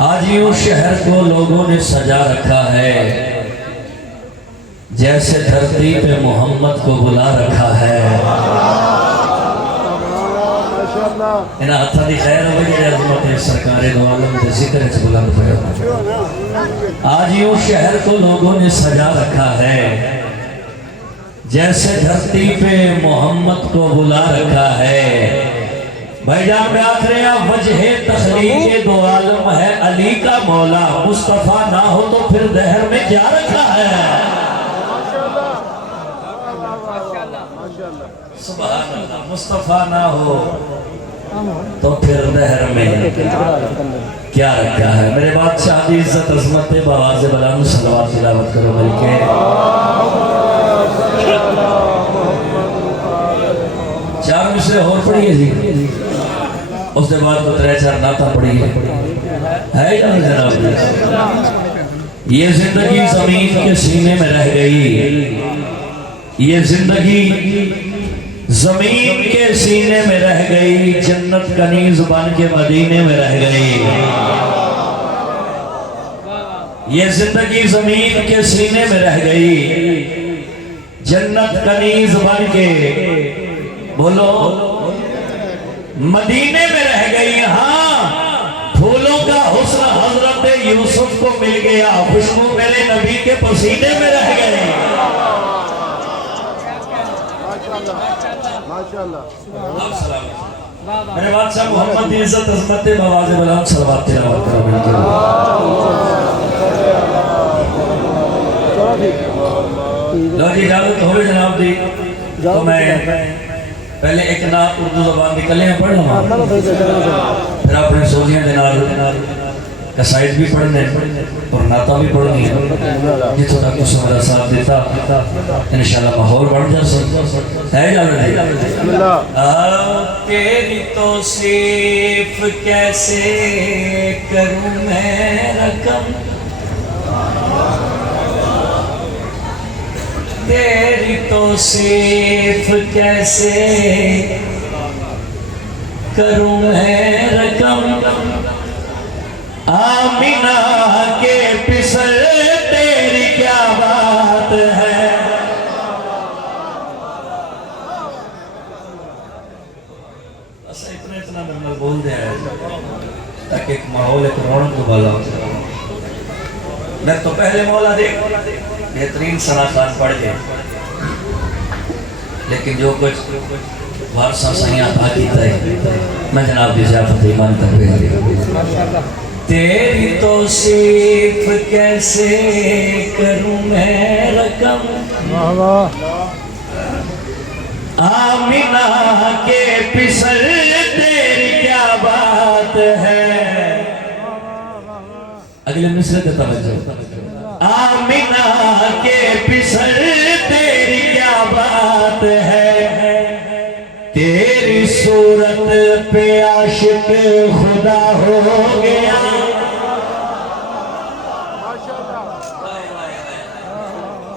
आज यूं शहर को लोगों ने सजा रखा है, जैसे धरती पे मोहम्मद को बुला रखा है। इन हाथा दी खैर हो गई अजमत सरकार दो आलम दे जिक्र च बुलंद होया। आज यूं शहर को लोगों ने सजा रखा है, जैसे धरती पे मोहम्मद को बुला रखा है। भाईजान में आखिर वजह तखलीक दो आलम है, अली का मौला मुस्तफा ना हो तो फिर दहर में क्या रखा है। सुभान अल्लाह, मुस्तफा ना हो तो फिर दहर में क्या रखा है। मेरे बादशाह की इज्जत अजमत बवाज़ बुलंद सलवात तिलावत करो मिलके। चार मिसरे और पढ़िए जी, उसके बाद तो 3-4 नाता पड़ी है जनाब। ये जिंदगी जमीन के सीने में रह गई, ये जिंदगी जमीन के सीने में रह गई, जन्नत कनीज बन के मदीने में रह गई। ये जिंदगी जमीन के सीने में रह गई, जन्नत कनीज बन के बोलो मदीने में रह गई। हाँ, फूलों का हुस्न हजरत यूसुफ को मिल गया, खुशबू मेरे नबी के पसीने में रह गए। मेरे बादशाह मोहम्मद की इज्जत अजमत बवाज़ बुलंद सलवात तिलावत करो। लो जी इजाजत हो जनाब दी, तो मैं पहले एक ना उर्दू जबान की कलियां पढ़ लूँ, फिर अपने सोजियां के नाल कसाइद भी पढ़ने और नाता भी पढ़नी है। जितों तक तुम मेरा साथ देता इंशाल्लाह माहौल बढ़ जा है। तेरी तौसीफ कैसे करूं मैं रकम, तेरी तौसीफ कैसे करूं मैं रकम। आमिना के पिसल तेरी क्या बात है। ऐसा इतना मेरे बोल दिया है ताकि एक माहौल एक रौनक को बाला हो। मैं तो पहले मौला देख बेहतरीन सना खान पढ़ गए, लेकिन जो कुछ वारसा सही अता किया है मैं जनाब की ज़ियाफत ईमान कर रहा। तेरी तौसीफ कैसे करूं मैं रकम, आमिना के पिसल तेरी क्या बात है। अगले मिसरे पे तवज्जो। आमिना के पिसल तेरी क्या बात है, तेरी सूरत पे आशिक खुदा हो गया।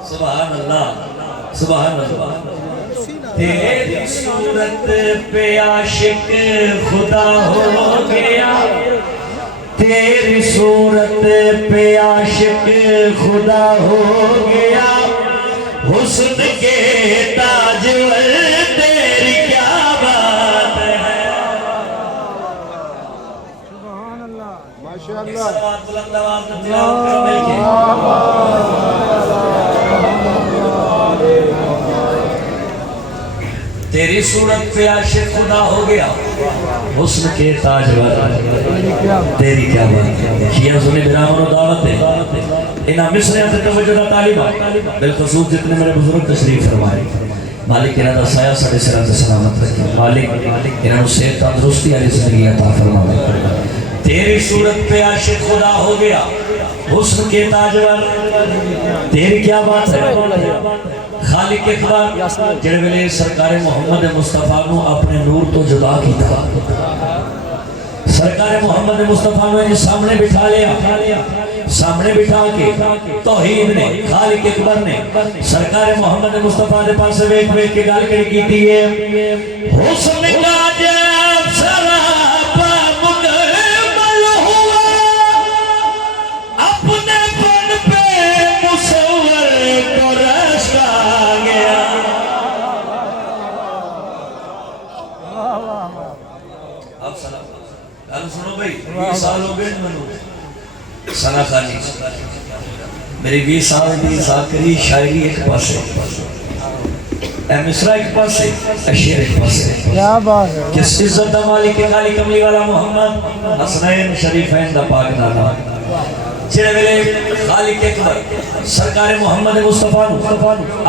सुभान अल्लाह, सुभान अल्लाह। तेरी सूरत पे आशिक खुदा हो गया, तेरी सूरत पे आशिक खुदा हो गया। हुस्न के ताजवर तेरी क्या बात है। सुभान अल्लाह, माशाअल्लाह। बुलंद आवाज में तिलावत करो मिलके। तेरी सूरत पे आशिक खुदा हो गया, हुस्न के ताजवर तेरी क्या बात है। शिया सुन्नी बिरामनो दावत है इना मिसरियां ते तवज्जो दा तालिबा बिलखसूस जितने मेरे बुजुर्ग तशरीफ फरमाए। मालिक इना दा साया साडे सिरां ते सलामत रखे। मालिक इना नु सेहत तंदुरुस्ती वाली जिंदगी अता फरमावे। तेरी सूरत पे आशिक खुदा हो गया, हुस्न के ताजवर तेरी क्या बात है। खालिक अकबर जिहड़े वेले सरकार मोहम्मद मुस्तफा नू अपने नूर तो जुदा कीता, सरकार मोहम्मद मुस्तफा ने सामने बिठा लिया। सामने बिठा के तौहीद ने खालिक अकबर ने सरकार मोहम्मद मुस्तफा के पास वेख वेख के गल की है। हुस्न का जब सरापा मुकम्मल हुआ 20 साल हो गए मनु सना खानी मेरी 20 साल की साकरी शायरी एक पासे मिसरा एक पासे शेर एक पासे क्या बात है किस इज्जत दा मालिक के काली कमली वाला मोहम्मद हसनैन शरीफैन दा पाक नाना जेड़े वेले खालिक अकबर सरकार मोहम्मद मुस्तफा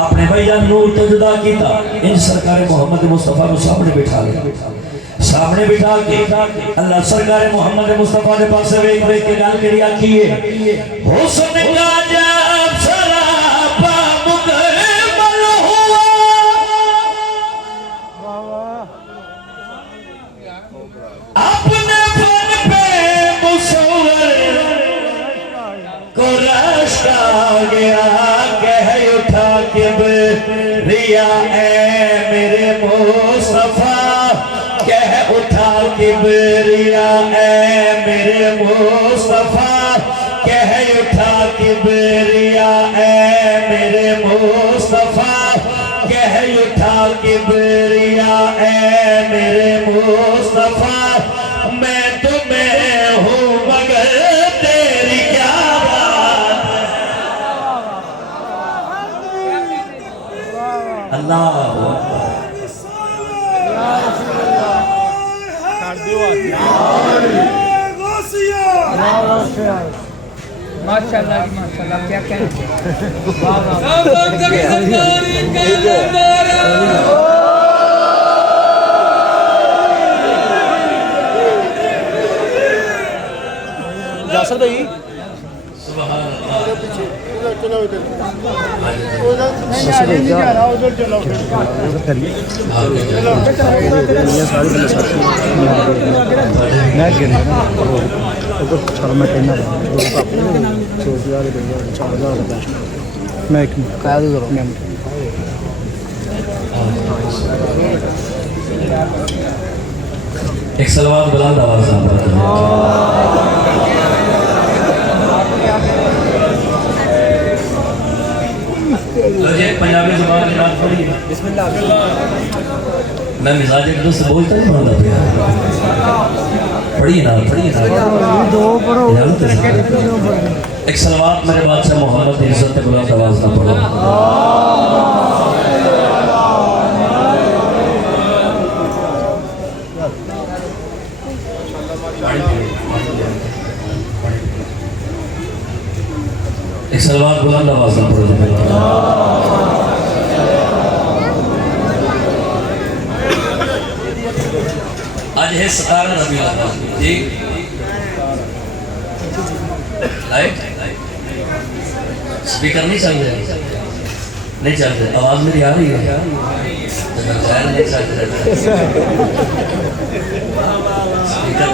अपने भाईजान नूर तो जुदा कीता इन सरकार मोहम्मद मुस्तफा को सामने बिठा के अल्लाह सरकार मोहम्मद मुस्तफा के पास वेख वेख के गल करी आखी है हुस्न का जब सरापा मुकम्मल हुआ अपने फन पे मुसव्वर को रास्ता गया कह उठा के रिया ए मेरे मुस्तफा कह उठा किबरिया ए मेरे मुस्तफा कह उठा किबरिया ए मेरे मुस्तफा कह उठा किबरिया ए मेरे मुस्तफा मैं तुम्हें हूँ मगर तेरी क्या बात अल्लाह माशाल्लाह माशाल्लाह क्या कहें जासर भाई एक सलवात बुलंद आवाज पंजाबी जुबान में बात पड़ी मैं मिजाज एक दोस्त बोलता नहीं मानता पढ़िए ना एक सलवात मेरे बादशाह मोहम्मद की इज्जत बुलंद आवाज ना पढ़ो एक सलवात बुलंद आवाज ना पढ़ो आज है 17 रबी जी लाइट स्पीकर नहीं चल रहे नहीं चल रहे आवाज मेरी आ रही है नहीं चल रहे स्पीकर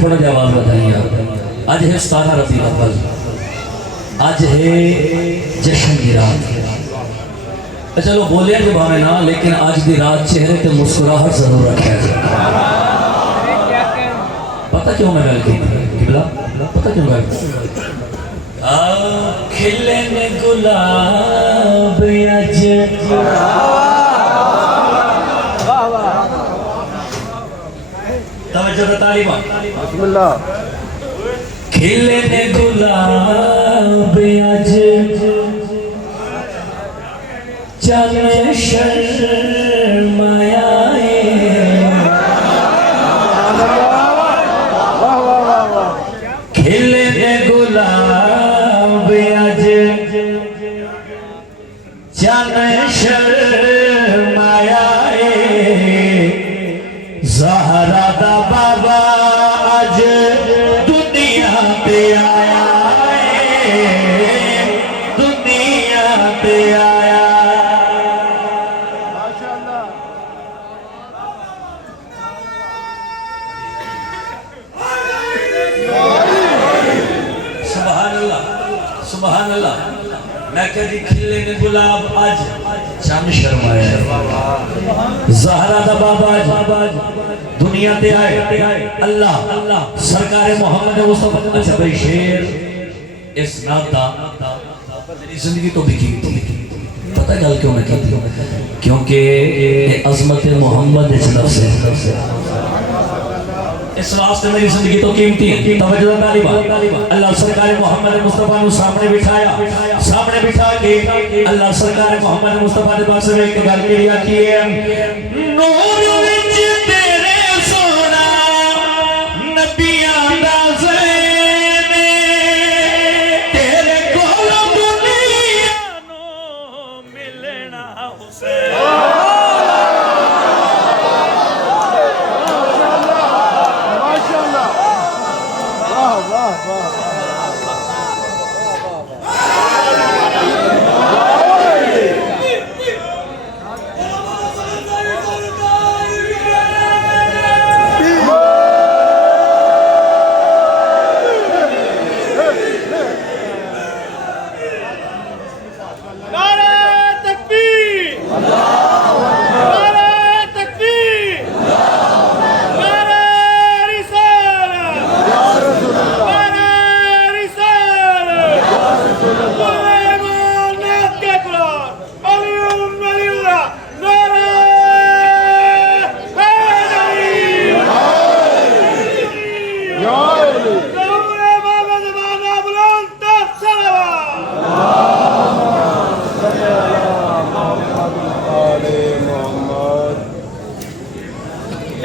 थोड़ा सा आवाज बताइए आज है 17 रबी अव्वल आज है जश्न की रात चलो बोलिए जो भावे ना लेकिन आज की रात चेहरे पे मुस्कुराहट जरूर रखा जाए पता क्यों मैं गल की पता क्यों गल खिले ने गुलाब आज तवज्जो तालिबा बिस्मिल्लाह खिले ने गुलाब आज चल शर्माया खिले ने गुलाब आज चल शर्माया ज़हरा दा बाबा आज दुनिया पे आया दुनिया पे आया माशाअल्लाह सुभान अल्लाह मैं कह दी खिले ने गुलाब आज चंद शर्माया ज़हरा दा बाबा दुनिया ते आए अल्लाह सरकार मोहम्मद मुस्तफा अच्छा भाई शेर इस नाता मेरी जिंदगी तो लिखी पता गल क्यों मैं कहती हूँ क्योंकि अजमत मोहम्मद इस लफ्ज़ है इस वास्ते मेरी जिंदगी तो कीमती है तवज्जो तालिबा अल्लाह सरकार मोहम्मद मुस्तफा नु सामने बिठाया सामने बिठा के अल्लाह सरकार मोहम्मद मुस्तफा दे पास एक गल कही आखी है नूर विच तेरे सोना नबियां दा ज़ैन तेरे कोल दुनिया नु मिलना हुसैन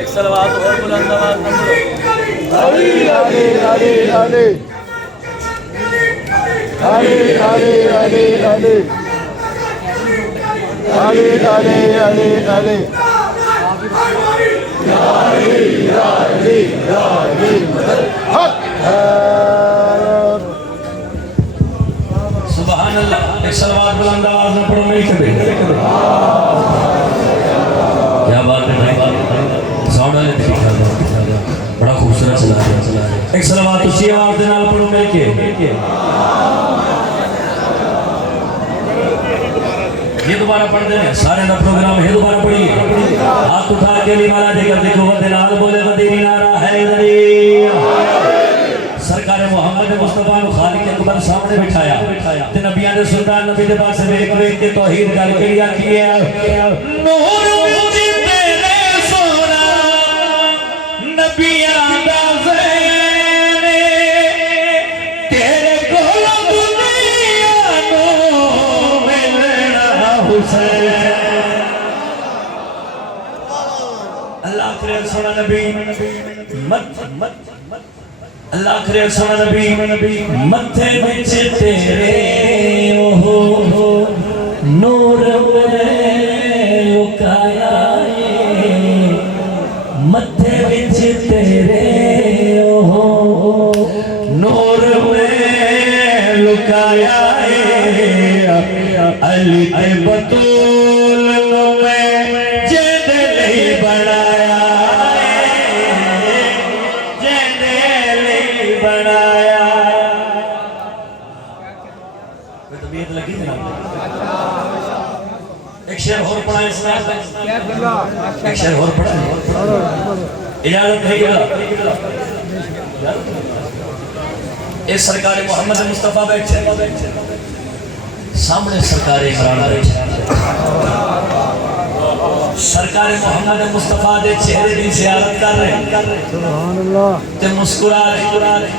सलवात और बुलंद आवाज में बोलो अली अली अली अली अली अली अली अली अली अली अली अली सुभान अल्लाह एक सलवात बुलंद आवाज में पढ़ो नहीं कभी क्या बात है भाई साउंड वाले बड़ा खूबसूरत चला रहा एक सलवात उसी आवाज के नाल पढ़ो मिलके ये दोबारा पढ़ दे सारे का प्रोग्राम है दोबारा पढ़िए हाथ उठा के लिए वाला देकर देखो वदे नाल बोले मदीनी नारा है सरकार मोहम्मद मुस्तफा नु खालिक अकबर सामने बिठाया ते नबियां दे सुल्तान नबी दे पास वेख वेख के तौहीद गल करी आखी है नूर विच तेरे सोना नबियां दा ज़ैन तेरे कोल दुनिया नु मिलना हुसैन अल्लाह करे सोना नबी मत अल्लाह करे सोना नबी मथे विच तेरे ओहो नूर लुकाया मथे विच तेरे ओहो नूर लुकाया अली ते बतूल नु मैं जिंद नहीं बनाया बनाया तबीयत लगी एक शेर और पढ़ा एक शेर और पढ़ा इजाजत है इस सरकार मोहम्मद मुस्तफा बैठे सामने सरकार इमरान बैठे सरकार मोहम्मद मुस्तफा दे चेहरे की ज़ियारत कर रहे सुभान अल्लाह ते मुस्कुरा रहे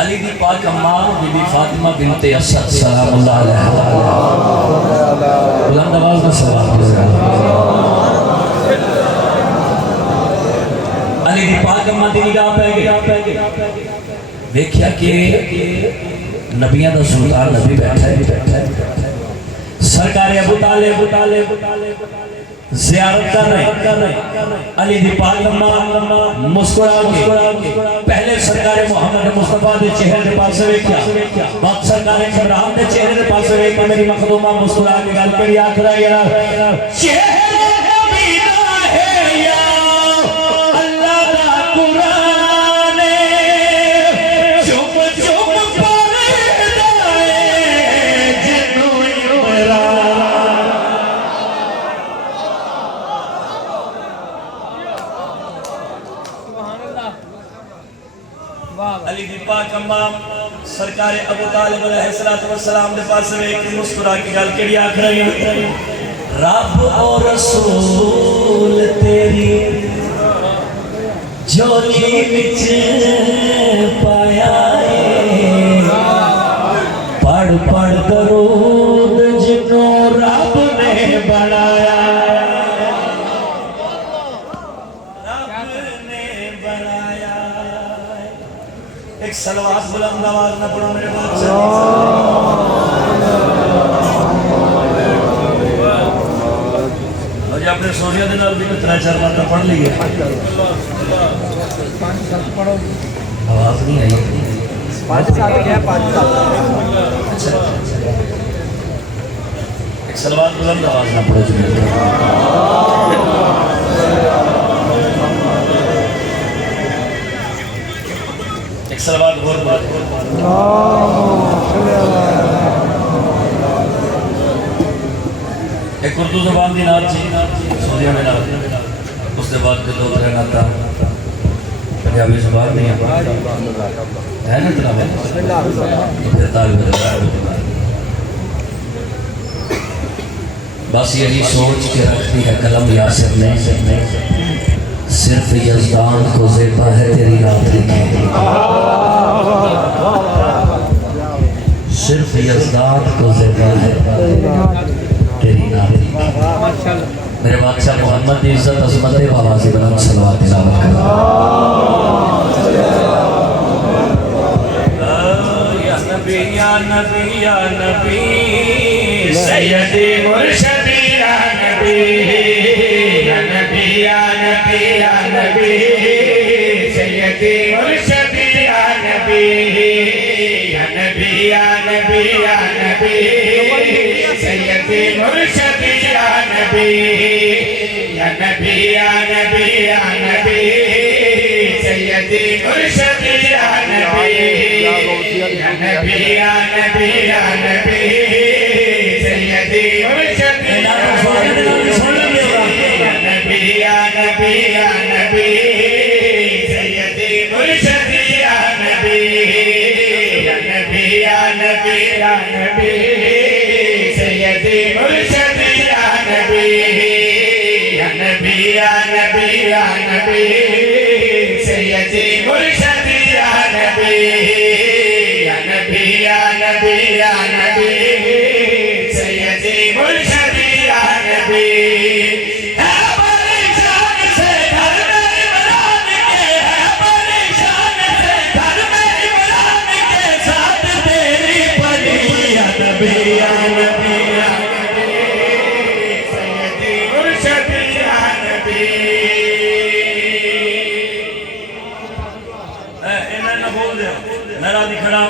अली दी पाक अम्मा बीबी फातिमा बिनते असद सलामुल्लाह अलैहा बुलंद आवाज में सलाम अली दी पाक अम्मा दी निगाह पे गई देखिया कि नबियां दा सुल्तान नबी बैठा है सरकार अबू तालिब ज़ियारत कर रहे अली दी पाक अम्मा मुस्कुरा के पहले सरकार मोहम्मद मुस्तफा दे चेहरे के पास देखा बाद सरकार इमरान दे चेहरे के पास देख मेरी मखदूमा मुस्कुरा के गल करी आखरा यार चेहरा हबीबा है या अल्लाह दा कुरान चुप चुप पढ़दा है जिन्नू इमरान अली दी पाक अम्मा सरकार अबू तालिब अलैहिस्सलातु वस्सलाम दे पास वेख के मुस्कुरा के गल केड़ी आख रही रब और रसूल तेरी झोली विच पाया पढ़ पढ़ दरूद जिन्हों रब ने बनाया एक सलवात बुलंद आवाज ना पढ़ो मेरे बाप से और अपने सोनिया दिन भी मैं 3-4 बार पढ़ ली है आवाज नहीं आई 5 साल क्या 5 साल अच्छा एक सलवात बुलंद आवाज ना पढ़ो एक सलवात और बात एक उर्दू ज़बान दी नात जी सोनिया में नात उसके बाद के 2-3 नाता पंजाबी ज़बान नहीं है ना तलावत फिर तालिब बस यही सोच के रखती है कलम यासिर ने सिर्फ यज़दान को ज़ेबा है तेरी रात लिखी सिर्फ यज़दान को ज़ेबा है तेरी रात लिखी मेरे बादशाह मोहम्मद की इज्जत अज़मत वाला से बना सलवात तिलावत करो या नबी सैयदी मुर्शदी या नबी या नबी या नबी या नबी सैयदी मुर्शदी या नबी या नबी या नबी या नबी सैयदी मुर्शदी या नबी या नबी या नबी या नबी सैयदी मुर्शदी या नबी या नबी या नबी या नबी सैयदी मुर्शदी या नबी या नबी या नबी सैयदी मुर्शदी या नबी या नबी या नबी या नबी सैयदी मुर्शदी या नबी या नबी या नबी या नबी सैयदी मुर्शदी या नबी या नबी या नबी या नबी सैयदी मुर्शदी या नबी है परेशान से घर में इमरान के है परेशान से घर में इमरान के साथ तेरी परी या नबी या नबी या नबी सैयदी मुर्शदी या नबी इन्हें बोल दे मेरा भी खड़ा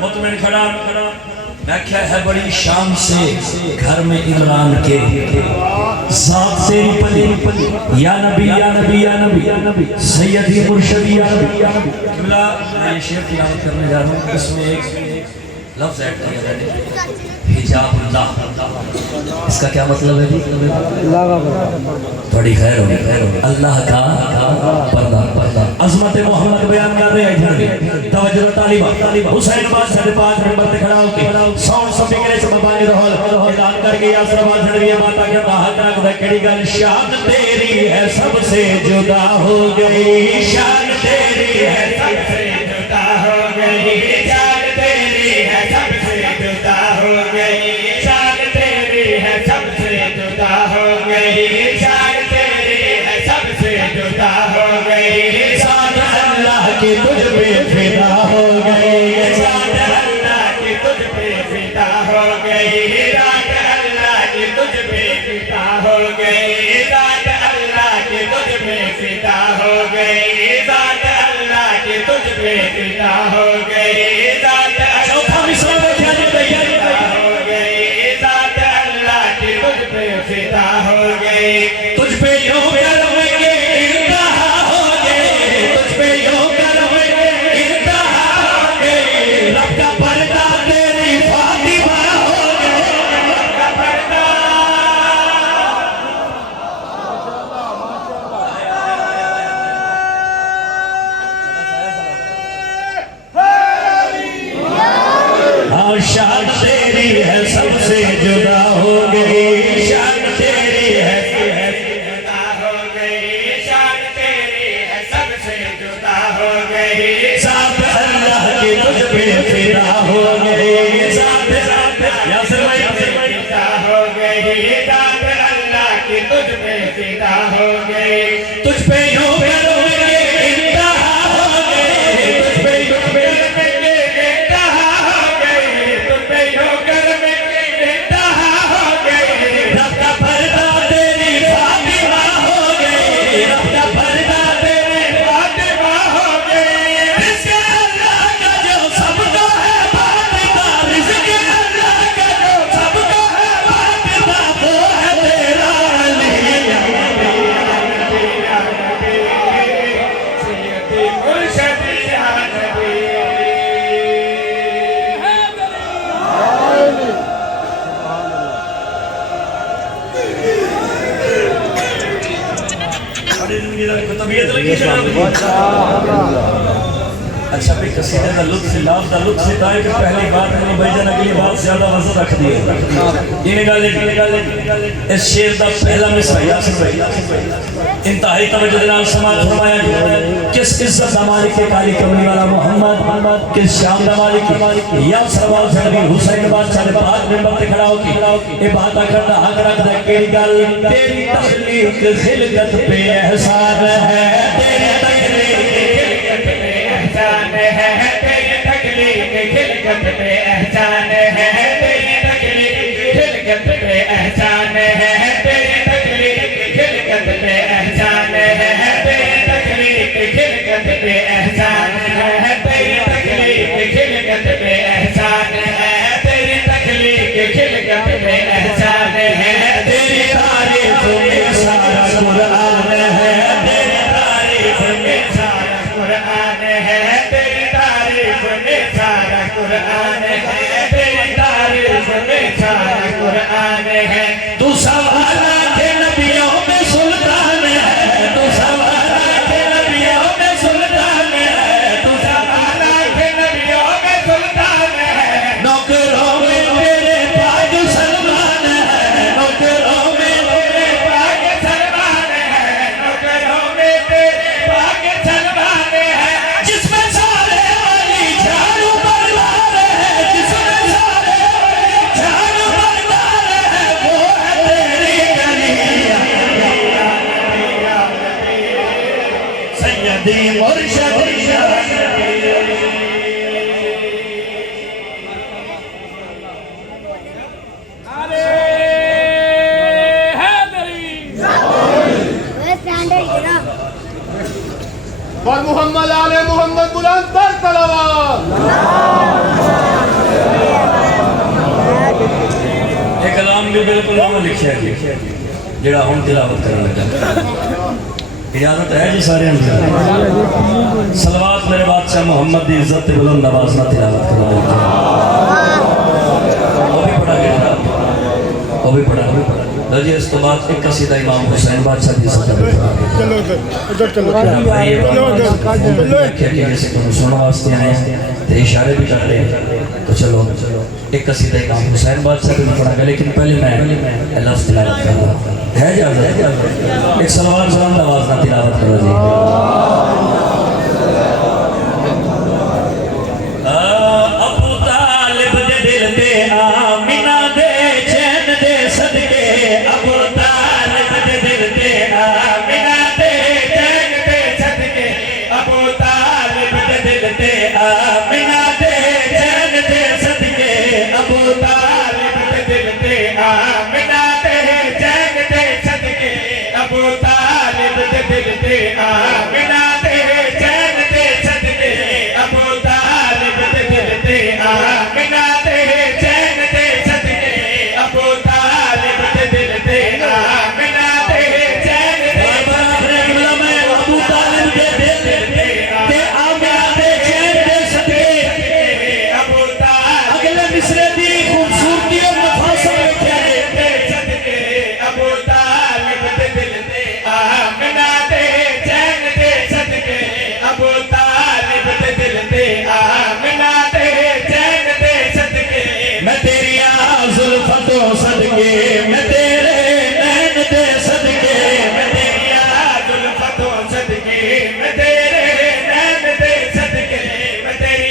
मुतमिन खड़ा मैं क्या है बड़ी शान से घर में इमरान के साथ तेरी पली या नबी या नबी या नबी या नबी सैयदी मुर्शदी या नबी या नबी किबला मैं ये शेर तिलावत करने जा रहा हूँ इसमें एक लफ्ज ऐड किया मैंने हिजाबुल्लाह इसका क्या मतलब है जी बड़ी खैर होगी अल्लाह का पर्दा पर्दा अज़मत मोहम्मद बयान कर रहे हैं तवज्जो तालिबा हुसैन बाद साढ़े 5 नंबर पे खड़ा होके साउंड सभी के लिए बानी रोल ऐलान करके आसरवा झड़वी माता के बाहर रख दे केड़ी गल शान तेरी है सबसे जुदा हो गई शान तेरी है सबसे जुदा हो गई शान तेरी है सबसे जुदा हो गई शान तेरी है सबसे जुदा हो गई शान तेरी है सबसे जुदा हो गई शान अल्लाह की तुझ पे फिदा हो गई शान अल्लाह की तुझ पे फिदा हो गई रात अल्लाह की तुझ पे फिदा हो गई रात अल्लाह की तुझ पे फिदा हो गई रात अल्लाह की तुझ पे फिदा हो गई रात चौथा मिसरा में क्या तैयारी हो गई रात अल्लाह की तुझ पे फिदा हो गई तुझ पे यूं करवेंगे इंतहा हो गए तुझ पे यूं करवेंगे इंतहा हो गए रब का पर्दा तेरी फातिमा हो गए रब का पर्दा पे फिदा हो गए यासिर भाई फिदा हो गई दाद अल्लाह की तुझ पे फिदा हो गई तुझ पे यूं करोगे इंतहा हो गए तुझ पे यूं इंतहा हो गई तुझ पे यूं कर में इंतहा हो गई रब का पर्दा तेरी फातिमा हो गई रब का पर्दा तेरी फातिमा हो गई रिज़्क़ अल्लाह का जो सबको है फातिमा रिज़्क़ अल्लाह का जो सबको है फातिमा वो है तेरा अली सैयदी मुर्शदी या नबी तबीयत लगी अच्छा भाई कसीदे का लुत्फ लाभ का लुत्फ था कि पहली बात मैंने भाईजान अगली बात ज्यादा वजन रख दी इस शेर का पहला मिसरा यासिर भाई इंतहाई तवज्जो के नाल समाज फरमाया किस इज्जत का मालिक है काली कमली वाला मोहम्मद किस शाम का मालिक या सवाल नबी हुसैन बादशाह ने बात मिंबर पे खड़ा होके ये बात करता हक रखदा केड़ी गल तेरी तखलीक खिलकत पे एहसान है तेरी तखलीक एहसान है तेरी तकलीफ खिलकत पे एहसान है तेरी तकलीफ खिलकत पे एहसान है तेरी तकलीफ खिलकत पे एहसान है तेरी तकलीफ खिलकत पे एहसान है तेरी तकलीफ खिलकत पे एहसान है तेरी तकलीफ खिलकत पे एहसान है तेरी तारीफ में सारा कुरान है तेरी तारीफ में सारा कुरान है तेरी तारीफ में सारा कुरान है तेरी तारीफ में सारा कुरान है तू सवाला के नबियों में सुल्तान है तू सवाला के नबियों में सुल्तान है तू सवाला के नबियों में सुल्तान है नौकरों में तेरे पाग सलमान है नौकरों में तेरे पाक सलमान है नौकरों में तेरे पाक सलमान है जिसमें सारे वाली झाड़ू बरदार है जिसमें सारे वाली झाड़ू बरदार है वो है तेरी गली सैयदी मुर्शदी या और मोहम्मद आले मोहम्मद बुलंद तर तलवार एक कलाम भी बिल्कुल नवा लिखिया जेड़ा हुन तिलावत करन लगा इजाजत है जी सारे सलवात मेरे बादशाह मोहम्मद दी इज्जत ते बुलंद आवाज ना तिलावत करन लगा वो भी पढ़ा लो जी इस तो बाद एक कसीदा इमाम हुसैन बादशाह दी इज्जत चलो इधर चलो भाई जैसे तुम सुनने वास्ते आए हैं तो इशारे भी कर रहे हैं तो चलो एक कसीदा इमाम हुसैन बादशाह भी पढ़ाएगा लेकिन पहले मैं लफ्ज़ तिलावत करूँगा है इजाज़त एक सलवार बुलंद आवाज़ ना तिलावत करो जी अबू तालिब दे दिल दे आमिना दे चैन दे सदके अबू तालिब दे दिल दे आमिना दे चैन दे सदके अबू तालिब दे दिल दे आमिना दे चैन दे सदके अबू तालिब दे दिल दे आमिना दे चैन दे सदके अबू तालिब दे दिल दे आमिना दे चैन दे सदके अबू तालिब दे दिल दे आमिना दे चैन दे सदके अबू तालिब दे दिल दे आमिना दे चैन दे अबू तालिब दे दिल दे आमिना दे चैन दे सदके अबू तालिब अगले मिसरे दी खूबसूरती और मुफासल लिखा है सदके अबू तालिब दे दिल दे आमिना दे चैन दे सदके अबू तालिब दे दिल दे आमिना दे चैन दे सदके मैं तेरी जुल्फतों सदके मैं तेरे नैन दे सदके मैं तेरी जुल्फतों सदके मैं तेरे नैन दे सदके मैं तेरी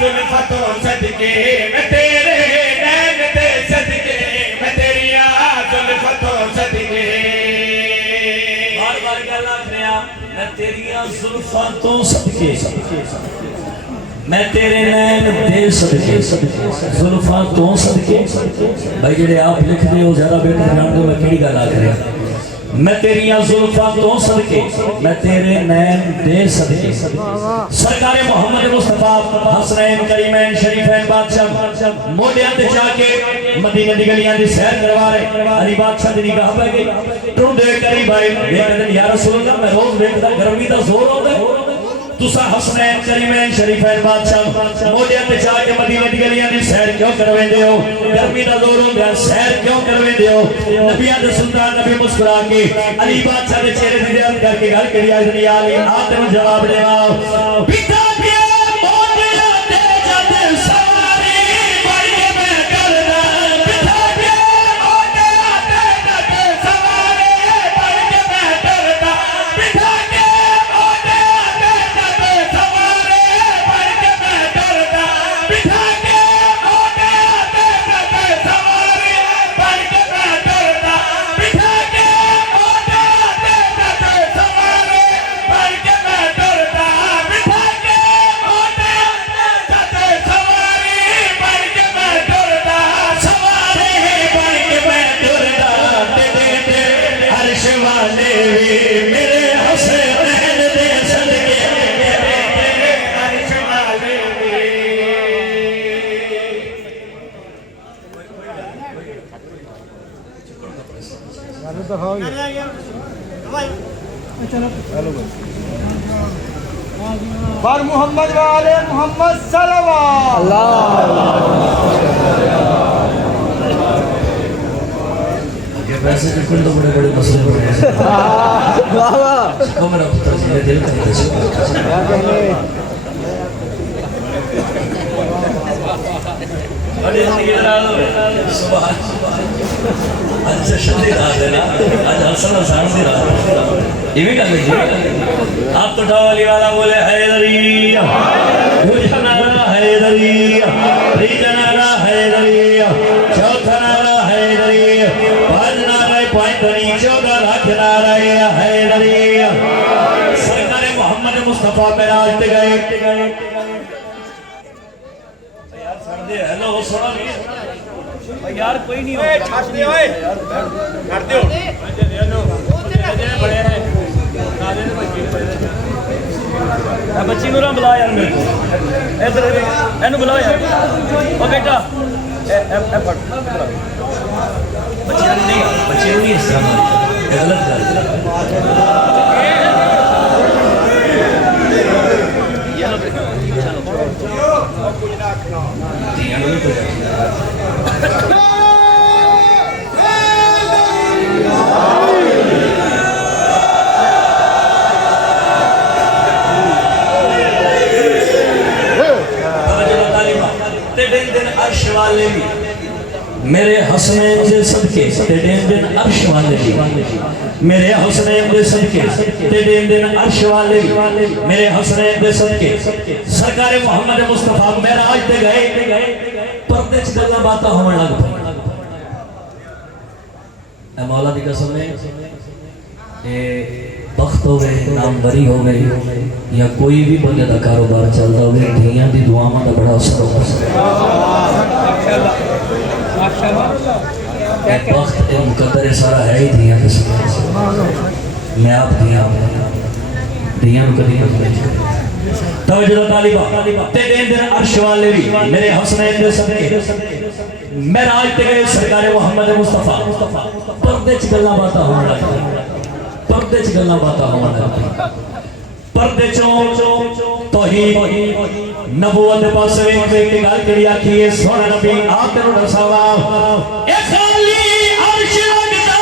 जुल्फतों मैं तेरिया जुल्फां तो सदके मैं तेरे नैन दे सदके जुल्फां तो सदके भाई जेडे आप लिखते हो ज्यादा बेहतर जान दो मैं केड़ी गल आ रहा मैं तेरिया जुल्फां तो सदके मैं तेरे नैन दे सदके सरकार मोहम्मद मुस्तफा हसनैन करीमैन शरीफैन बादशाह मोडियां ते जाके मदीने दी गलियां दी सैर करवा रहे अली बादशाह दी निगाह पै गई टुंडे करी भाई देखदे या रसूल अल्लाह मैं रोज देखदा गर्मी दा जोर होंदा तुसा हसनैन करीमैन शरीफैन बादशाह मोडियां ते जाके मदीने दी गलियां दी सैर क्यों करवेंदे हो गर्मी दा जोर होंदा सैर क्यों करवेंदे हो नबियां दे सुल्तान नबी मुस्कुरा के अली बादशाह दे चेहरे दी जियारत करके गल करी आज दुनिया अली आप तेनु जवाब देवा पिता पिया मोडियां ते जद सवारी बन के मैं करदा पिता पिया मोडियां ते जद सवारी बन के मैं करदा पिता के मोडियां ते जद सवारी बन के मैं करदा पिता के मोडियां ते जद सवारी बन के मैं करदा पिता के मोडियां ते जद सवारी बन के मैं करदा पिता के मोडियां ते जद सवारी बन के मैं करदा सवारी बन के मैं करदा ते अर्श वाले भी मेरे हसनैन दे सदके अर्श वाले भी पर मोहम्मद वाले मोहम्मद सल्लल्लाहु वैसे बिल्कुल तो बड़े बड़े मसले बने हैं मेरा पुत्र जी दिल करता सुबह आज से शदी रात है ना आज हसन हसान दी रात ये भी कर लीजिए आप तो ढोली वाला बोले हैदरिया दूसरा नारा हैदरिया तीसरा नारा हैदरिया चौथा नारा हैदरिया पांच नारा पैंतनी चौदह लाख नारा हैदरिया सरकार मोहम्मद मुस्तफा मेराज ते गए यार सर हेलो सुना नहीं यार कोई नहीं हो छाट दे ओए कर दो बड़े हैं बच्ची नूरा बुला यार मेरे इधर एनु बुलाओ यार ओ बेटा ए फड़ बच्चे नहीं इस तरह गलत अर्श वाले भी मेरे हसनैन दे सदके तेरे दिन अर्श वाले भी मेरे हसनैन दे सदके तेरे दिन अर्श वाले भी मेरे हसनैन दे सदके सरकार मोहम्मद मुस्तफा मेराज ते गए पर्दे च गल्लां बातां होने लग पई ए मौला दी कसम है ए बख्त हो गए नामवरी हो गई या कोई भी बंदे का कारोबार चलता हो धियां दी दुआवां दा बड़ा असर होता है वक्त ए मुकद्दर सारा है ही धियां मैं आप धियां कभी तवज्जो तालिबा तेरे दिन अर्श वाले भी मेरे हसनैन दे सदके मेराज ते गए सरकार मोहम्मद मुस्तफा पर्दे च गल्लां बातां होने लग पर्दे च गल्लां बातां होने लग पर्दे चों तौहीद नबूवत पासे वेख के गल करी आखी है सोना नबी आप तेनु दसावा ए खाली अर्श लगदा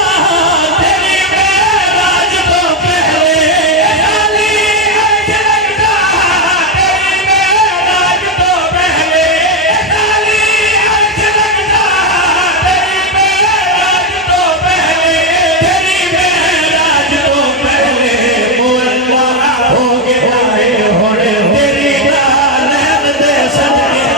तेरी मेराज तो पहले खाली अर्श लगदा तेरी मेराज तो पहले खाली अर्श लगदा तेरी मेराज तो पहले तेरी मेराज तो पहले मोला हो गया होने तेरी जान दे सदके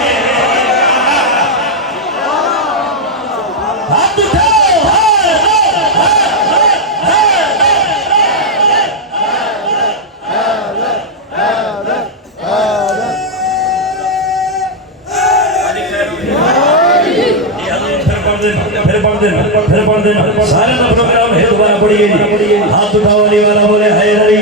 हाथ उठाने वाला बोले हैदरी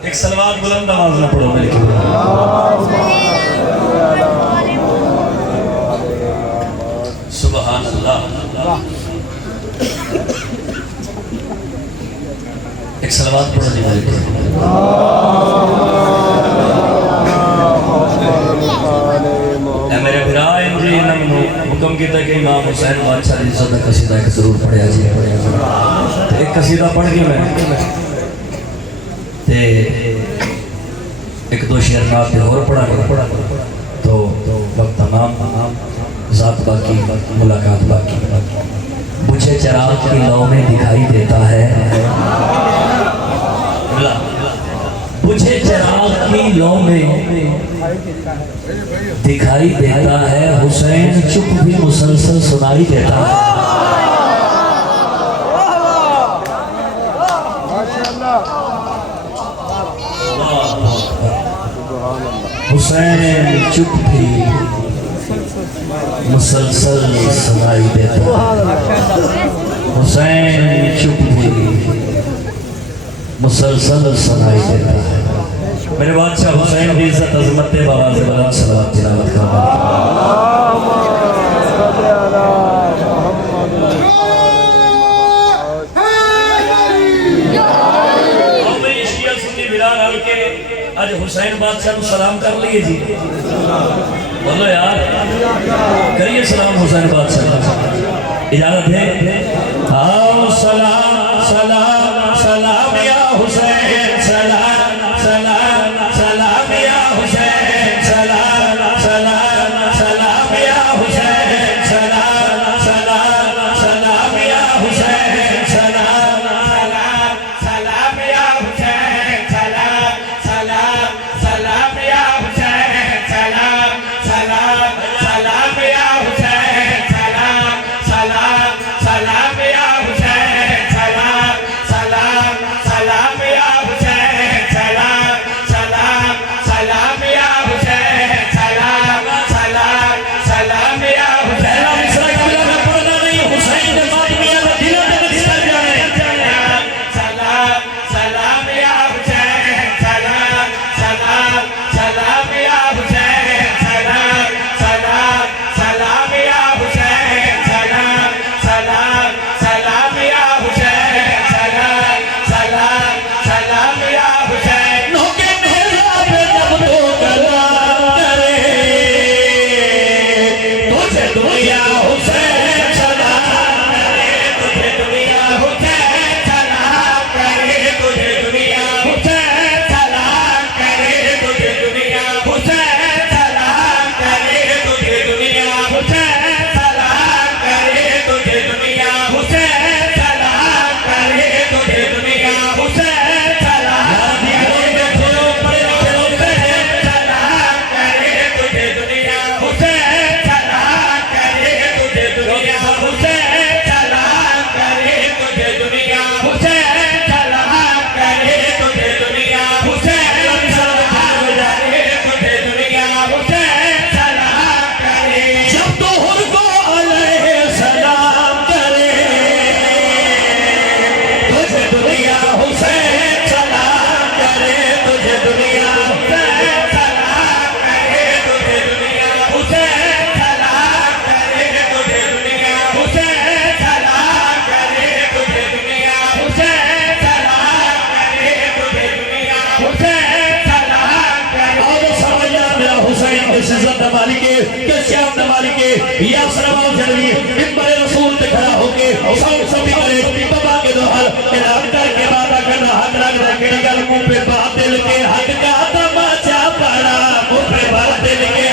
एक सलवात बुलंद आवाज में पढ़ो मेरे सुभान अल्लाह। एक सलवात पढ़ो जी मेरे मेरे भिराइन जी इन्होंने हुक्म किया कि इमाम हुसैन बादशाह की इज्जत का कसीदा एक जरूर पढ़िया जी। एक कसीदा पढ़ के मैं एक दो शेर नाते और पढ़ा तो वक्त तमाम ज़ात बाकी मुलाकात बाकी। मुझे चराग की लौ में दिखाई देता है, मुझे चराग की लौ में दिखाई देता है, हुसैन चुप भी मुसलसल सुनाई देता है। हुसैन चुप भी मुसलसल सुनाई देता है, हुसैन चुप भी मुसलसल सुनाई देता है। मेरे बादशाह हुसैन की इज्जत अजमत बाबा से बड़ा सलावत तिलावत कर आज हुसैन बादशाह को सलाम कर लिए जी। बोलो यार करिए सलाम हुसैन बादशाह। इजाजत है? आओ सलाम सलाम सलाम या हुसैन, सलाम सलाम सलाम या हुसैन, सलाम सलाम सलाम या हुसैन, सलाम सलाम सलाम या हुसैन, सलाम सलाम सलाम या हुसैन, सलाम सलाम सलाम या हुसैन, सलाम सलाम सलाम या हुसैन, सलाम सलाम सलाम या हुसैन, सलाम सलाम सलाम या हुसैन, सलाम सलाम सलाम या हुसैन, सलाम सलाम सलाम या रसूल पे खड़ा होके सभी करे बाबा के दो हाल करके वादा करना हक रख मुंह पे बात दिल के हक का तमाचा पड़ा मुंह पे बात दिल के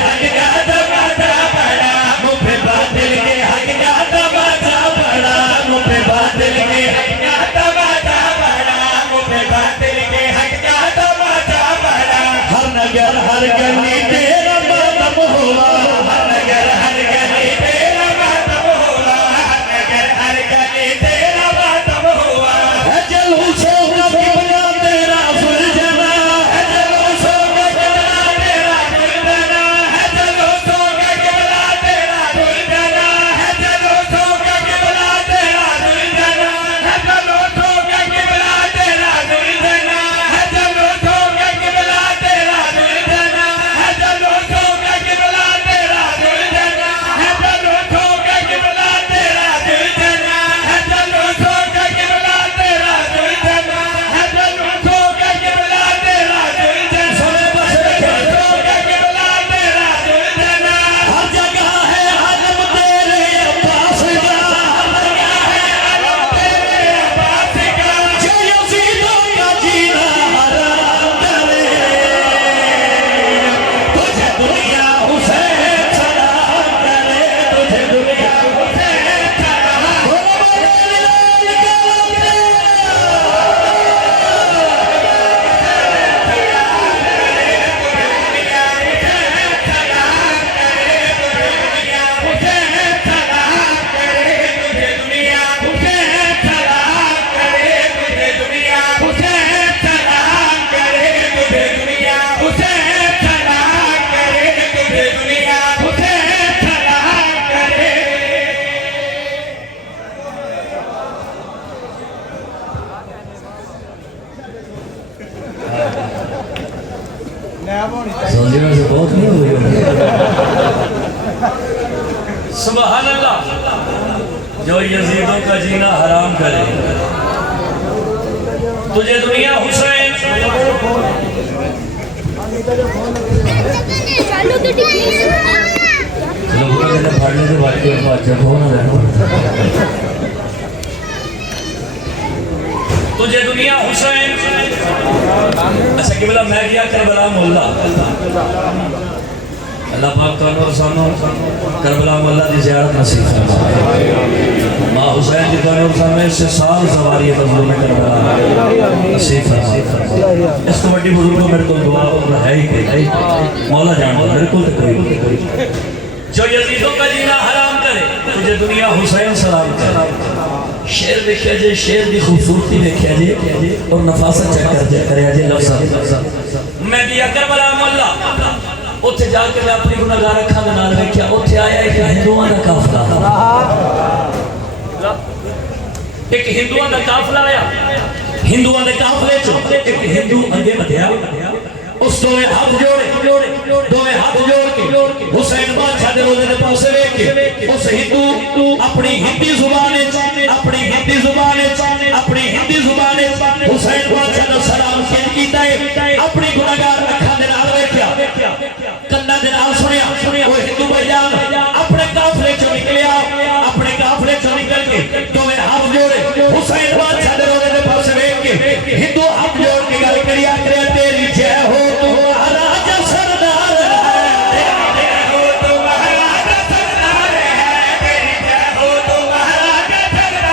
गली तेरा मातम हुआ, हर नगर हर गली तेरा मातम हुआ, हर नगर हर गली तेरा मातम हुआ। जलूसों का किबला तेरा सुलझना, जलूसों का किबला तेरा सुलझना, जलूसों का किबला तेरा सुलझना, जलूसों का किबला तेरा सुलझना, जलूसों का किबला तेरा सुलझना, जलूसों का किबला तेरा सुलझना, जलूसों का किबला तेरा सुलझना, जलूसों का किबला तेरा सुलझना, जलूसों का किबला तेरा सुलझना, जलूसों का किबला तेरा सुलझना, सोने बस जलूसों का किबला तेरा सुलझना। हर जगह है आलम तेरे अब्बास का, हर जगह है आलम तेरे अब्बास का, जो यजीदों का जीना हराम करे, तुझे दुनिया हुसैन सलाम करे, तुझे दुनिया हुसैन सलाम सोचने से बहुत नहीं हुई होगी। सुभान अल्लाह। जो यजीदों का जीना हराम करे, तुझे दुनिया हुसैन लोगों के लिए पढ़ने के बाद के बाद जब होना रहना तुझे दुनिया हुसैन। अच्छा कि बोला मैं गया करबला मोहल्ला, अल्लाह पाक तौनो सानो करबला मोहल्ला की ज़ियारत नसीब फरमाए। माँ हुसैन की तौनो सामने से साल सवारी मज़लूम करबला नसीब फरमाए। इस तो बड़ी बुजुर्गों मेरे को दुआ है ही कि मौला जान मेरे को तो कोई जो यजीदों का जीना हराम करे, तुझे दुनिया हुसैन सलाम करे। शेर देखिया जे, शेर की खूबसूरती देखिया जे और नफासत चेक कर जे लफ्ज़ मैं गया करबला मोहल्ला, उत्थे जाके मैं अपनी गुनाहगार अखां दे नाल देखिया, उत्थे आया एक हिंदुआं दा काफला, एक हिंदुआं दा काफला आया। हिंदुआं दे काफले चो एक हिंदू अगे बढ़िया, उस दोए हाथ जोड़ के हुसैन बादशाह दे रोज़े दे पासे वेख के उस हिंदू अपनी हिंदी जुबान हुसैन बादशाह दा सलाम कीता है। अपनी गुनाहगार अखां दे नाल वेखिया, कन्नां दे नाल सुनिया। वो हिंदू भाईजान अपने काफले चो निकलिया, अपने काफले चो निकल के दोए हाथ जोड़े हुसैन बादशाह दे रोज़े दे पासे वेख के हिंदू हाथ जोड़ के गल करिया करे, तेरी जय हो तू महाराजा सरदार है, जय हो तू महाराजा सरदार है, तेरी जय हो तू महाराजा सरदार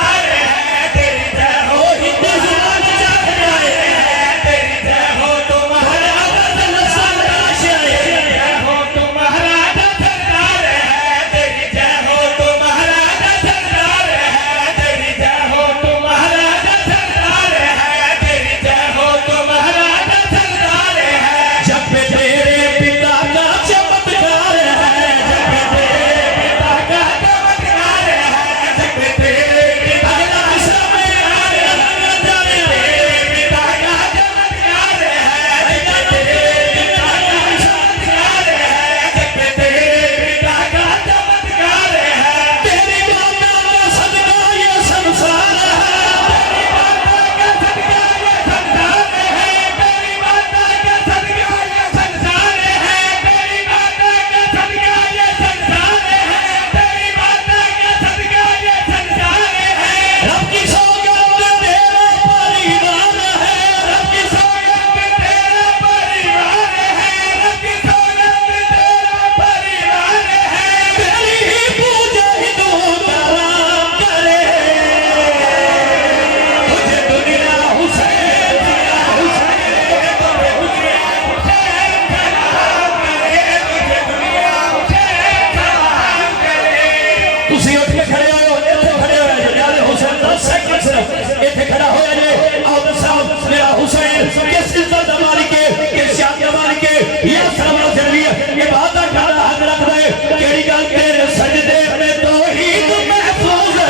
तुसी उठ के खड़े हो इत्थे खड़े हो जनाब हुसैन 10 सेकंड सिर्फ इत्थे खड़ा होया जे आओ साहब मेरा हुसैन किस इज्जत दा मालिक है किस शान दा मालिक है या सलाम जल्दी इबादत का हक रखदा है केड़ी गल तेरे सजदे में तौहीद महफूज है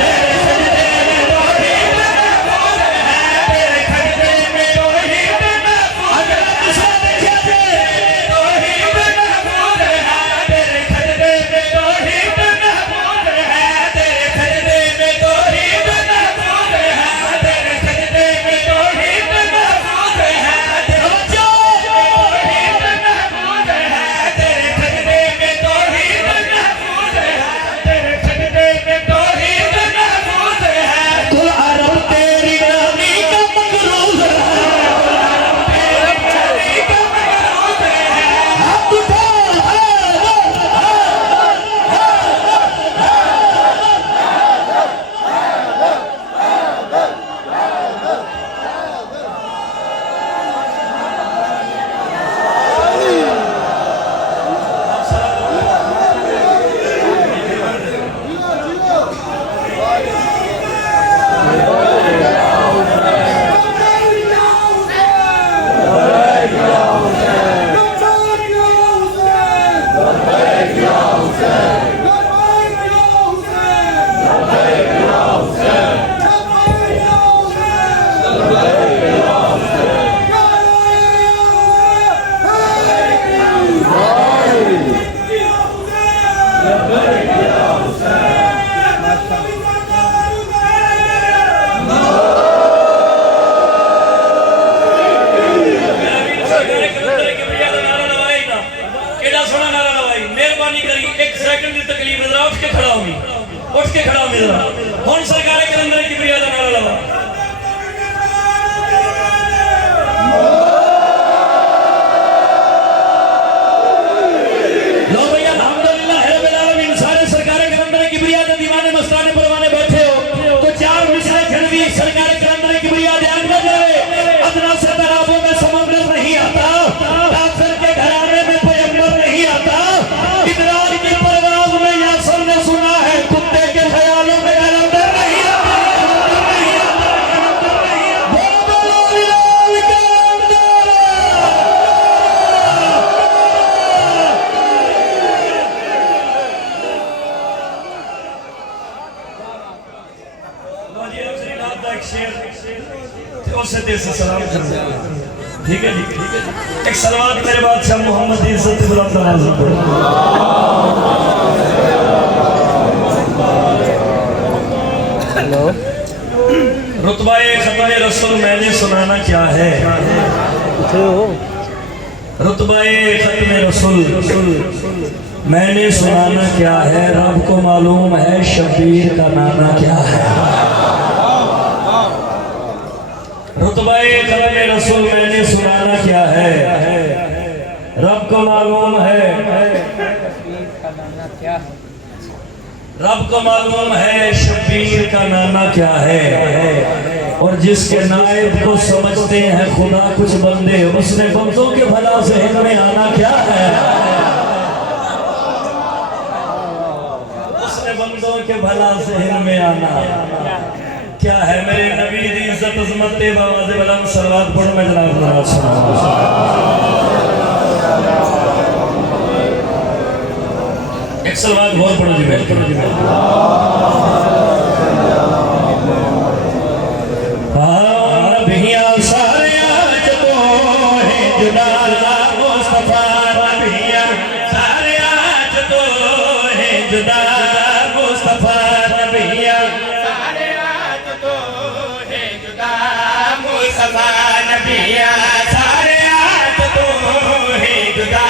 तेरे सजदे में तौहीद महफूज है तेरे सजदे में तौहीद महफूज अगर तुसा देखिया जे तौहीद महफूज है तेरे सजदे में तौहीद महफूज है तेरे सजदे में तौहीद महफूज है तेरे सजदे में तौहीद महफूज है तवज्जो तौहीद महफूज है तेरे सजदे में तौहीद महफूज है तेरे सजदे में तौहीद महफूज है कुल अरब तेरी नामी का मकरूज है कुल अरब तेरी नामी का मकरूज है हाथ उठा ठीक है एक सलवात मेरे बादशाह मोहम्मद की इज्जत बुलंद आवाज़ में रुतबाए खत्मे रसूल मैंने सुनाना क्या है रुतबाए खत्मे रसूल मैंने सुनाना क्या है रब को मालूम है शबीर का नाना क्या है रुतबाए खत्मे रसूल मैंने सुनाना क्या है रब को मालूम है रब को मालूम है शबीर का नाना क्या है और जिसके नायब को समझते हैं खुदा कुछ बंदे उसने बंदों के भला ज़हन में आना क्या है उसने बंदों के भला ज़हन में आना क्या है मेरे नबी दी इज्जत अज़मत बावाज़ बुलंद सलवात पढ़ मैं जनाब नाज एक सलवात बहुत पढ़ो जी मैं नबियां सारे आज तो है जुदा मुस्तफा नबियां सारे आज तो है जुदा मुस्तफा नबियां नबिया सारे आज तो है जुदा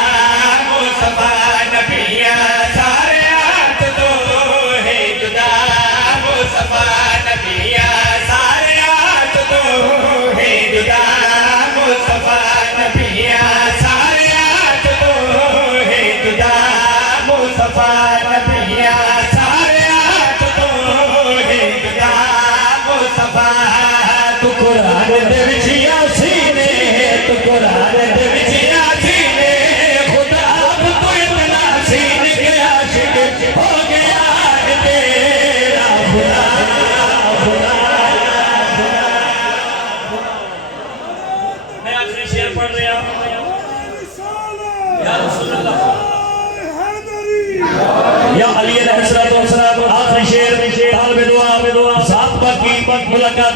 मुस्तफा नबिया सारे आज तो है जुदा मुस्तफा नबिया सारे आज तो है जुदा मुस्तफा नबिया सारे आज तो है जुदा मुस्तफा नबिया सारे आज तो है जुदा मुस्तफा कुरान दे विच यासीन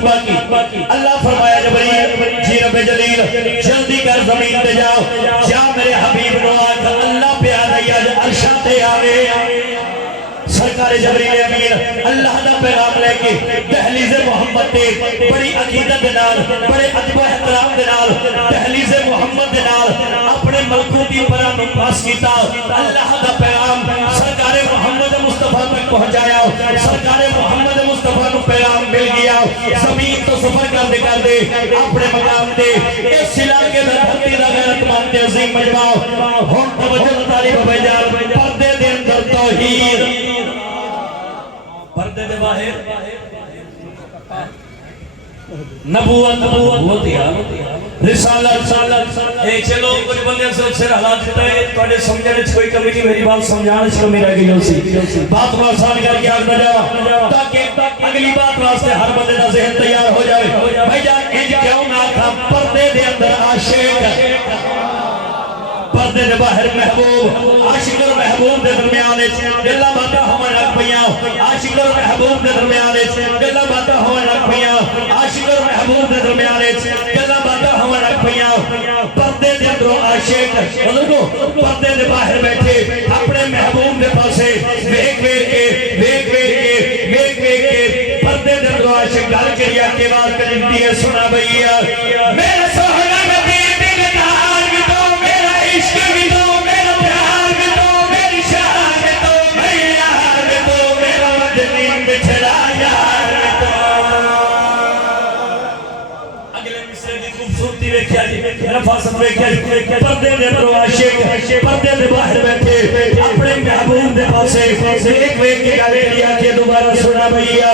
मुराकबा की। अल्लाह फरमाया जबरील जी रब्बे जलील जल्दी कर जमीन पे जाओ, जा मेरे हबीब नो आख अल्लाह प्यारा आज अर्शा ते आवे। सरकार जबरील अमीन अल्लाह दा पैगाम लेके दहलीज़ मोहम्मद ते बड़ी अकीदत दे नाल बड़े अदब एहतराम दे नाल दहलीज़ मोहम्मद दे नाल अपने मलकूती परां नु पास कीता। अल्लाह दा पैगाम सरकार मोहम्मद मुस्तफा तक पहुंचाया। सरकार मोहम्मद मुस्तफा नु पैगाम मिल गया। जमीन तो सफर करते अपने मकाम ते इस इलाके दा धरती दा गैरतमंद ते अजीम मजमा हुन तवज्जो तालिब भाईजान पर्दे दे अंदर तौहीद, पर्दे दे बाहर नबूवत नबूवत यार रिसालत ए चलो कुछ बंदे से सिर हिला देता है ਤੁਹਾਡੇ ਸਮਝਣ ਵਿੱਚ ਕੋਈ ਕਮੀ ਨਹੀਂ, ਮੇਰੀ बात समझाने ਚ कमी रह गई सी। बात को आसान करके आगे बढ़ा ताकि अगली बात वास्ते हर बंदे का ज़हन तैयार हो जाए। भाईजान इंज क्यों ना था पर्दे दे अंदर आशिक, पर्दे दे बाहर महबूब, आशिक और महबूब दे दरमियान गल्लां बातां होवन लग पईयां। आशिक और महबूब दे दरमियान गल्लां बातां होवन लग पईयां। आशिक और महबूब दे दरमियान गल्लां बातां होवन लग पईयां। पर्दे दे अंदरों आशिक बुजुर्गो पर्दे दे बाहर बैठे अपने महबूब दे पासे वेख वेख के पर्दे दे अंदरों आशिक गल करिया के बात करती है। सुना भैया मेरा सोहना नबी दिलदार भी दो, मेरा इश्क भी दो, मेरा प्यार भी दो, मेरी शान भी दो, मेरी यार भी दो, मेरा मदनी बिछड़ा यार भी दो। अगले मिसरे की खूबसूरती देखिया जी, नफासत देखिया जी। पर्दे दे अंदर आशिक पर्दे दे बाहर बैठे अपने महबूब दे पासे वेख वेख के गल करिया के दोबारा सुना भैया